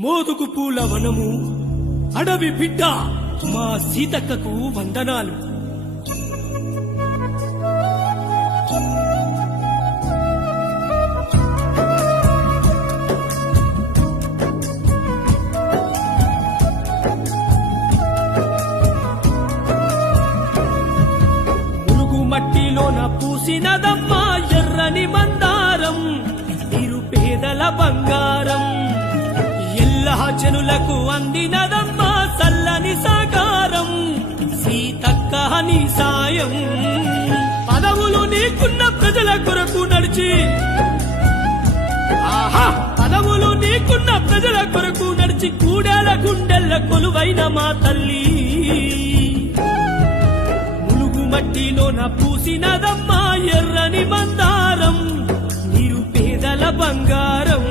మోదుగు పూల వనము అడవి బిడ్డ మా సీతక్కకు వందనాలు. మురుగు మట్టిలోన పూసినదమ్మా ఎర్రని మందారం, నిరుపేదల బంగారం. జనులకు అందినదమ్మా చల్లని సాకారం, సీతక్క నీ సాయం. పదవులు నీకున్న ప్రజల కొరకు నడిచి, పదవులు నీకున్న ప్రజల కొరకు నడిచి కూడేల గుండెల్ల కొలువైన మా తల్లి. ములుగు మట్టిలోన పూసినదమ్మా ఎర్రని మందారం, నిరుపేదల బంగారం.